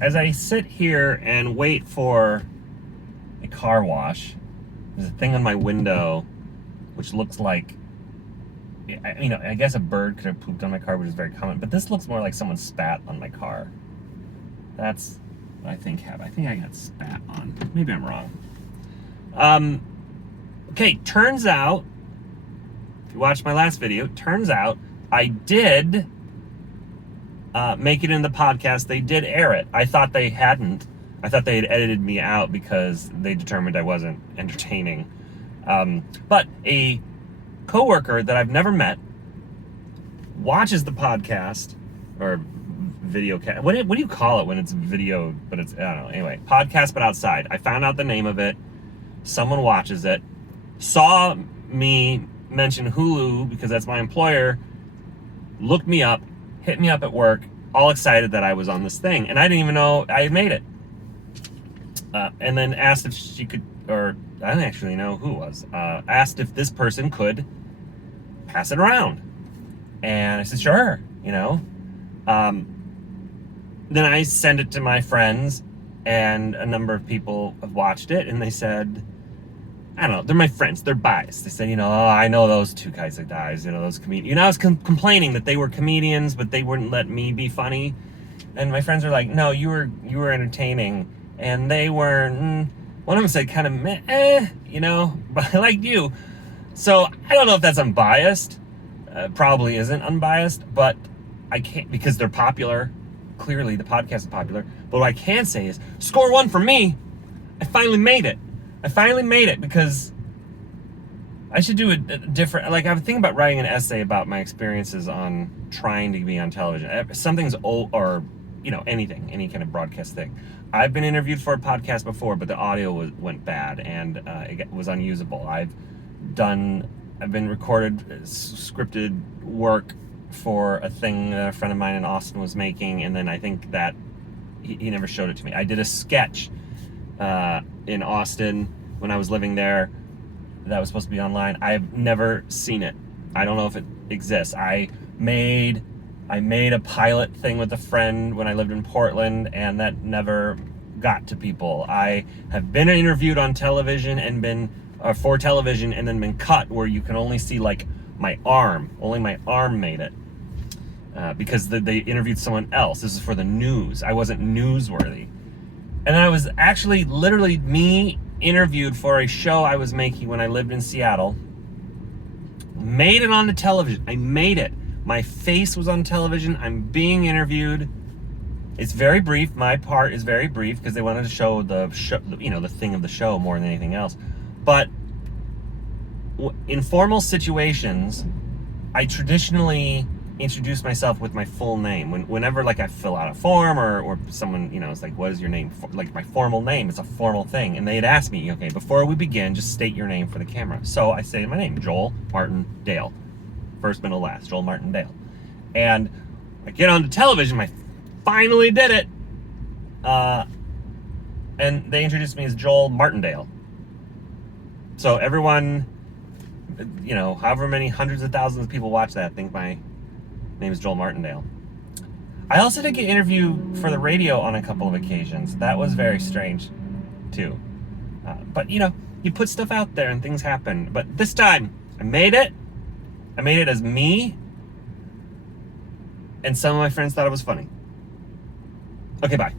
as I sit here and wait for a car wash, there's a thing on my window which looks like, I guess a bird could have pooped on my car, which is very common, but this looks more like someone spat on my car. That's what I think happened. I think I got spat on. Maybe I'm wrong. Okay, turns out, if you watched my last video, turns out I did make it in the podcast. They did air it. I thought they hadn't. I thought they had edited me out because they determined I wasn't entertaining. But a coworker that I've never met watches the podcast, or video cast. What do you call it when it's video, but it's, I don't know. Anyway, podcast but outside. I found out the name of it. Someone watches it. Saw me mention Hulu because that's my employer. Looked me up. Hit me up at work, all excited that I was on this thing, and I didn't even know I had made it. And then asked if she could, or I didn't actually know who it was, asked if this person could pass it around. And I said, sure, Then I sent it to my friends, and a number of people have watched it, and they said, I don't know, they're my friends, they're biased. They said, oh, I know those two guys that dies, those comedians. I was complaining that they were comedians, but they wouldn't let me be funny. And my friends were like, no, you were entertaining. And they were, one of them said kind of meh, but I liked you. So I don't know if that's unbiased. Probably isn't unbiased, but I can't, because they're popular. Clearly the podcast is popular. But what I can say is, score one for me. I finally made it. Because I should do a different, like, I was thinking about writing an essay about my experiences on trying to be on television. Something's old, or, anything, any kind of broadcast thing. I've been interviewed for a podcast before, but the audio went bad, and it was unusable. I've been recorded scripted work for a thing a friend of mine in Austin was making, and then I think that he never showed it to me. I did a sketch in Austin when I was living there that was supposed to be online. I've never seen it. I don't know if it exists. I made a pilot thing with a friend when I lived in Portland, and that never got to people. I have been interviewed on television and been for television, and then been cut where you can only see like my arm. Only my arm made it because they interviewed someone else. This is for the news. I wasn't newsworthy. And I was actually literally me interviewed for a show I was making when I lived in Seattle. Made it on the television. I made it. My face was on television. I'm being interviewed. It's very brief. My part is very brief because they wanted to show the thing of the show more than anything else. But in formal situations, I traditionally introduce myself with my full name. Whenever like I fill out a form or someone, it's like, what is your name? Like my formal name, it's a formal thing. And they'd ask me, okay, before we begin, just state your name for the camera. So I say my name, Joel Martin Dale. First, middle, last, Joel Martin Dale. And I get on the television, I finally did it. And they introduced me as Joel Martindale. So everyone, however many hundreds of thousands of people watch that think my name is Joel Martindale. I also did get interviewed for the radio on a couple of occasions. That was very strange, too. But, you put stuff out there and things happen. But this time, I made it. I made it as me. And some of my friends thought it was funny. Okay, bye.